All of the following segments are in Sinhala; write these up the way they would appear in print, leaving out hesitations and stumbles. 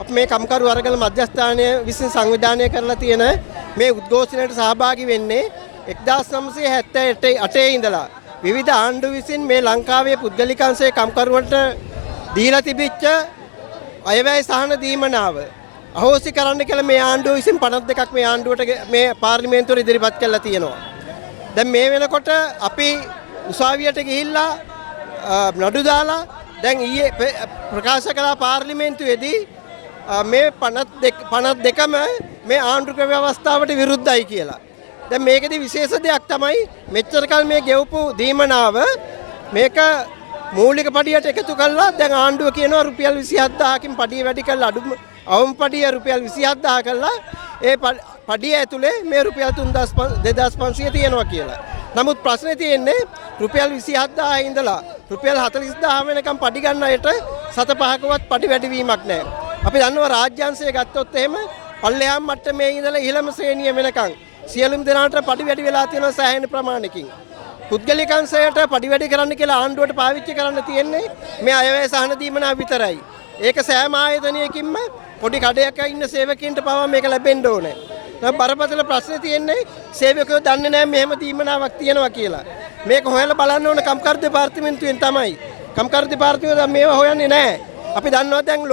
අපි මේ කම්කරු අරගල මධ්‍යස්ථානය විසින් සංවිධානය කරලා තියෙන මේ උද්ඝෝෂණයට සහභාගී වෙන්නේ 1978 ඉඳලා විවිධ ආණ්ඩු විසින් මේ ලංකාවේ පුද්ගලික අංශයේ කම්කරුවන්ට දීලා තිබිච්ච අයවැය සහන දීමනාව අහෝසි කරන්න කියලා මේ ආණ්ඩුව විසින් 52ක් මේ ආණ්ඩුවට මේ පාර්ලිමේන්තුවට ඉදිරිපත් කරලා තියෙනවා. දැන් මේ වෙනකොට අපි උසාවියට ගිහිල්ලා නඩු දාලා දැන් ඊයේ ප්‍රකාශ කළා පාර්ලිමේන්තුවේදී මේ 52ම මේ ආණ්ඩුක ව්‍යවස්ථාවට විරුද්ධයි කියලා. දැන් මේකෙදි විශේෂ දෙයක් තමයි මෙච්චර කල් මේ ගෙවපු දීමනාව මේක මූලික පඩියට එකතු කළා. දැන් ආණ්ඩුව කියනවා රුපියල් 27000කින් පඩිය වැඩි කරලා අවම පඩිය රුපියල් 27000 කළා. ඒ පඩිය ඇතුලේ මේ රුපියල් 2500 තියෙනවා කියලා. නමුත් ප්‍රශ්නේ තියෙන්නේ රුපියල් 27000 ඉඳලා රුපියල් 40000 වෙනකම් පඩි ගන්න අයට සත පහකවත් පඩි වැඩිවීමක් නැහැ. අපි දන්නවා රාජ්‍යාංශය ගත්තොත් එහෙම පල්ලෙහාම් මට්ටමේ ඉඳලා ඉහළම ශ්‍රේණිය වෙනකම් සියලුම දෙනාට පඩි වැඩි වෙලා තියෙනවා සෑහෙන ප්‍රමාණයකින්. පුද්ගලික අංශයට පඩි වැඩි කරන්න කියලා ආණ්ඩුවට පාවිච්චි කරන්න තියෙන්නේ මේ අයවැය සහන දීමනාව විතරයි. ඒක සෑම ආයතනයකින්ම පොඩි කඩයක ඉන්න සේවකයන්ට පවා මේක ලැබෙන්න ඕනේ. බරපතල ප්‍රශ්නේ තියෙන්නේ සේවකයෝ දන්නේ නැහැ මෙහෙම දීමනාවක් තියෙනවා කියලා. මේක හොයලා බලන්න ඕන කම්කරු දෙපාර්තමේන්තුවෙන් තමයි. කම්කරු දෙපාර්තමේන්තුව මේවා හොයන්නේ නැහැ. අපි දන්නවා දැන්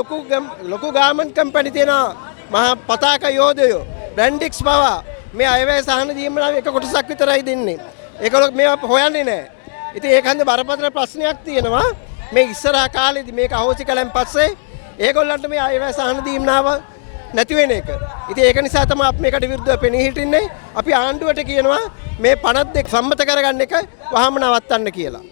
ලොකු ගාමන්ට් කම්පැනි තියෙනවා මහා පතාක යෝධයෝ බ්‍රැන්ඩික්ස් පවා මේ අයවැය සහන දීමනාව එක කොටසක් විතරයි දෙන්නේ. ඒකලොක් මේවා හොයන්නේ නැහැ. ඉතින් ඒක හන්ද බරපතල ප්‍රශ්නයක් තියෙනවා. මේ ඉස්සරහා කාලේදී මේක අහෝසි කළන් පස්සේ ඒගොල්ලන්ට මේ අයවැය සහන දීමනාව නැති වෙන එක. ඉතින් ඒක නිසා තමයි අපි මේකට විරුද්ධව පෙනී හිටින්නේ. අපි ආණ්ඩුවට කියනවා මේ 52 සම්මත කරගන්න එක වහම නවත්තන්න කියලා.